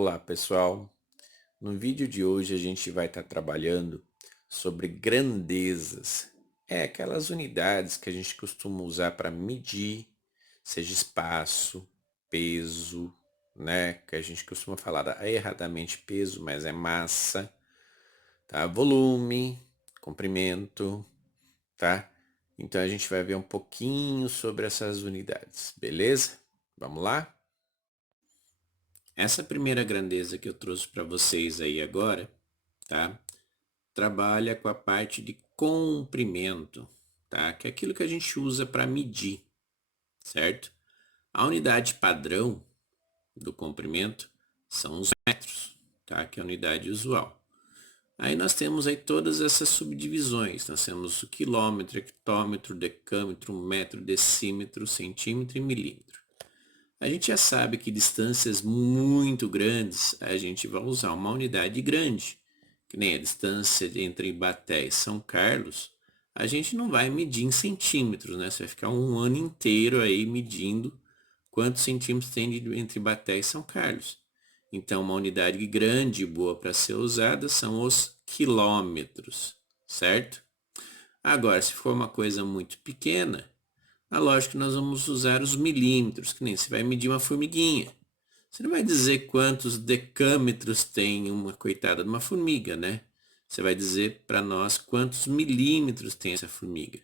Olá pessoal, no vídeo de hoje a gente vai estar trabalhando sobre grandezas. Aquelas unidades que a gente costuma usar para medir, seja espaço, peso, né? Que a gente costuma falar erradamente peso, mas é massa, tá? Volume, comprimento, tá? Então a gente vai ver um pouquinho sobre essas unidades, beleza? Vamos lá? Essa primeira grandeza que eu trouxe para vocês aí agora, tá? Trabalha com a parte de comprimento, tá? Que é aquilo que a gente usa para medir, certo? A unidade padrão do comprimento são os metros, tá? Que é a unidade usual. Aí nós temos aí todas essas subdivisões. Nós temos o quilômetro, hectômetro, decâmetro, metro, decímetro, centímetro e milímetro. A gente já sabe que distâncias muito grandes a gente vai usar uma unidade grande, que nem a distância entre Ibaté e São Carlos, a gente não vai medir em centímetros, né? Você vai ficar um ano inteiro aí medindo quantos centímetros tem entre Ibaté e São Carlos. Então, uma unidade grande e boa para ser usada são os quilômetros, certo? Agora, se for uma coisa muito pequena, lógico que nós vamos usar os milímetros, que nem você vai medir uma formiguinha. Você não vai dizer quantos decâmetros tem uma coitada de uma formiga, né? Você vai dizer para nós quantos milímetros tem essa formiga.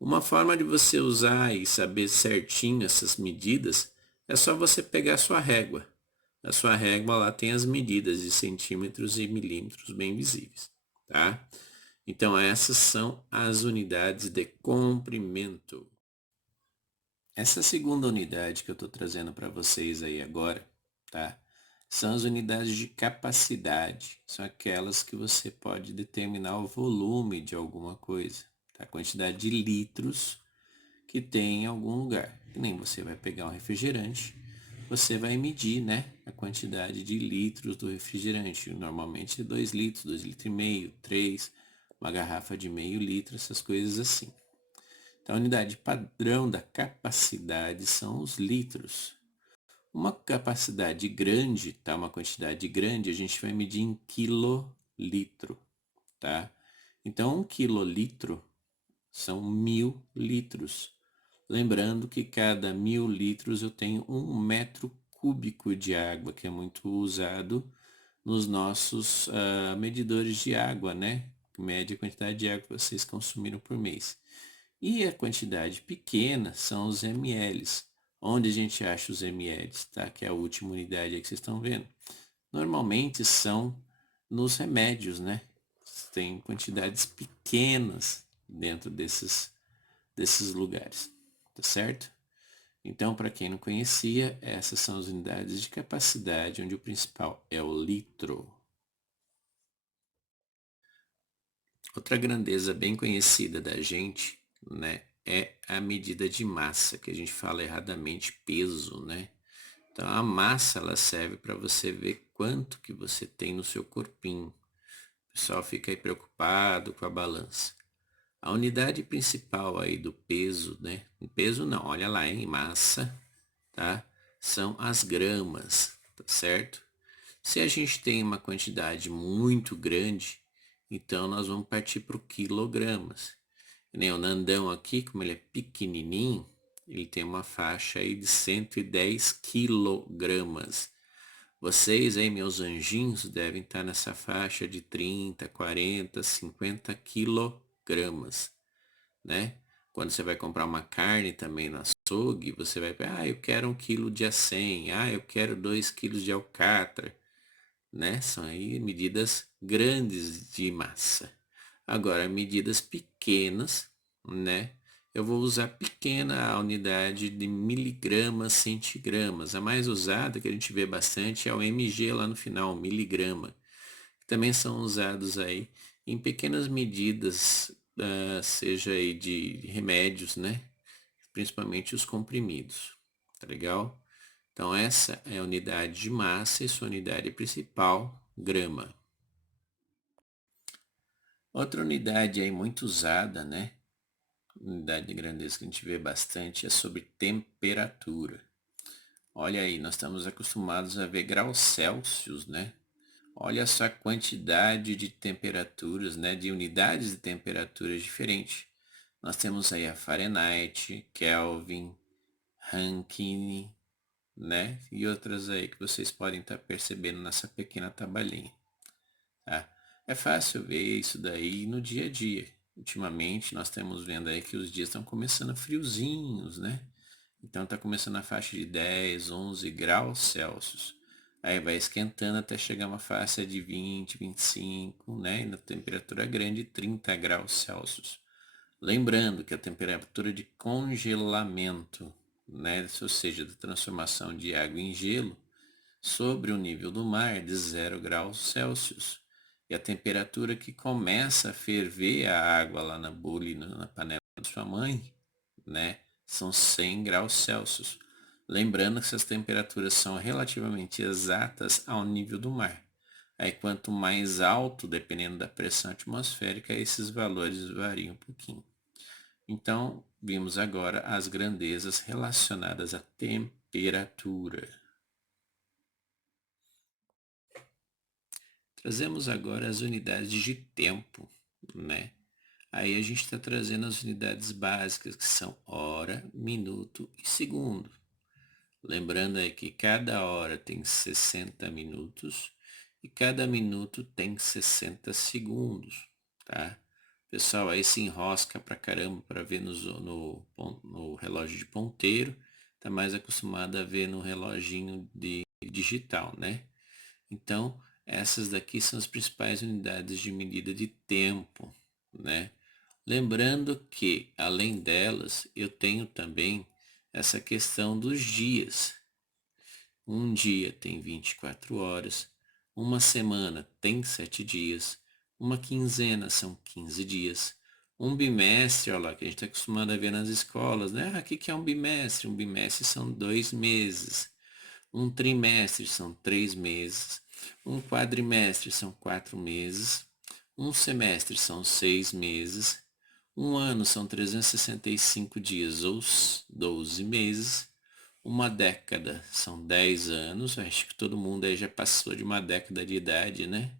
Uma forma de você usar e saber certinho essas medidas é só você pegar a sua régua. A sua régua lá tem as medidas de centímetros e milímetros bem visíveis, tá? Então essas são as unidades de comprimento. Essa segunda unidade que eu estou trazendo para vocês aí agora, tá? São as unidades de capacidade. São aquelas que você pode determinar o volume de alguma coisa, tá? A quantidade de litros que tem em algum lugar. Que nem você vai pegar um refrigerante, você vai medir, né? A quantidade de litros do refrigerante. Normalmente é 2 litros, 2 litros e meio, 3, uma garrafa de meio litro, essas coisas assim. Então, a unidade padrão da capacidade são os litros. Uma capacidade grande, tá? Uma quantidade grande, a gente vai medir em quilolitro, tá? Então, 1 quilolitro são 1.000 litros. Lembrando que cada 1.000 litros eu tenho 1 metro cúbico de água, que é muito usado nos nossos medidores de água, né? Que mede a quantidade de água que vocês consumiram por mês. E a quantidade pequena são os mLs. Onde a gente acha os mLs, tá? Que é a última unidade aí que vocês estão vendo. Normalmente são nos remédios, né? Tem quantidades pequenas dentro desses lugares, tá certo? Então, para quem não conhecia, essas são as unidades de capacidade, onde o principal é o litro. Outra grandeza bem conhecida da gente, né, é a medida de massa, que a gente fala erradamente peso, né? Então a massa ela serve para você ver quanto que você tem no seu corpinho. O pessoal fica aí preocupado com a balança. A unidade principal aí do peso, né? Peso não, olha lá, em massa, tá? São as gramas, tá certo? Se a gente tem uma quantidade muito grande, então nós vamos partir para o quilogramas. Que nem o Nandão aqui, como ele é pequenininho, ele tem uma faixa aí de 110 quilogramas. Vocês aí, meus anjinhos, devem estar nessa faixa de 30, 40, 50 quilogramas, né? Quando você vai comprar uma carne também no açougue, você vai, eu quero 1 quilo de acém, eu quero 2 quilos de alcatra, né? São aí medidas grandes de massa. Agora, medidas pequenas, né? Eu vou usar pequena a unidade de miligramas, centigramas. A mais usada, que a gente vê bastante, é o mg lá no final, miligrama. Que também são usados aí em pequenas medidas, seja aí de remédios, né? Principalmente os comprimidos. Tá legal? Então essa é a unidade de massa e sua unidade principal, grama. Outra unidade aí muito usada, né? Unidade de grandeza que a gente vê bastante é sobre temperatura. Olha aí, nós estamos acostumados a ver graus Celsius, né? Olha só a quantidade de temperaturas, né? De unidades de temperaturas diferentes. Nós temos aí a Fahrenheit, Kelvin, Rankine, né? E outras aí que vocês podem estar percebendo nessa pequena tabelinha, tá? É fácil ver isso daí no dia a dia. Ultimamente nós estamos vendo aí que os dias estão começando friozinhos, né? Então está começando a faixa de 10, 11 graus Celsius. Aí vai esquentando até chegar uma faixa de 20, 25, né? E na temperatura grande, 30 graus Celsius. Lembrando que a temperatura de congelamento, né? Ou seja, da transformação de água em gelo, sobre o nível do mar é de 0 graus Celsius. E a temperatura que começa a ferver a água lá na bule, na panela da sua mãe, né, são 100 graus Celsius. Lembrando que essas temperaturas são relativamente exatas ao nível do mar. Aí quanto mais alto, dependendo da pressão atmosférica, esses valores variam um pouquinho. Então, vimos agora as grandezas relacionadas à temperatura. Trazemos agora as unidades de tempo, né? Aí a gente está trazendo as unidades básicas, que são hora, minuto e segundo. Lembrando aí que cada hora tem 60 minutos e cada minuto tem 60 segundos, tá? Pessoal aí se enrosca pra caramba para ver no relógio de ponteiro, tá mais acostumado a ver no reloginho de digital, né? Então, essas daqui são as principais unidades de medida de tempo, né? Lembrando que, além delas, eu tenho também essa questão dos dias. Um dia tem 24 horas, uma semana tem 7 dias, uma quinzena são 15 dias, um bimestre, olha lá, que a gente está acostumado a ver nas escolas, né? Ah, o que é um bimestre? Um bimestre são 2 meses. Um trimestre são 3 meses, um quadrimestre são 4 meses, um semestre são 6 meses, um ano são 365 dias ou 12 meses, uma década são 10 anos, acho que todo mundo aí já passou de uma década de idade, né?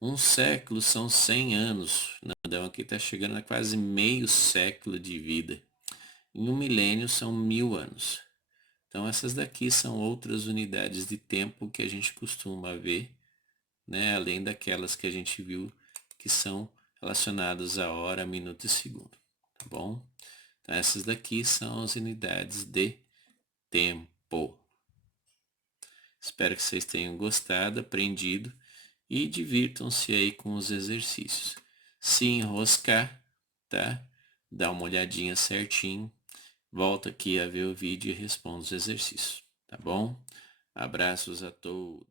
Um século são 100 anos, Nandão aqui está chegando a quase meio século de vida. E um milênio são 1000 anos. Então essas daqui são outras unidades de tempo que a gente costuma ver, né? Além daquelas que a gente viu que são relacionadas a hora, minuto e segundo, tá bom? Então essas daqui são as unidades de tempo. Espero que vocês tenham gostado, aprendido e divirtam-se aí com os exercícios. Se enroscar, tá? Dá uma olhadinha certinho. Volta aqui a ver o vídeo e responda os exercícios, tá bom? Abraços a todos.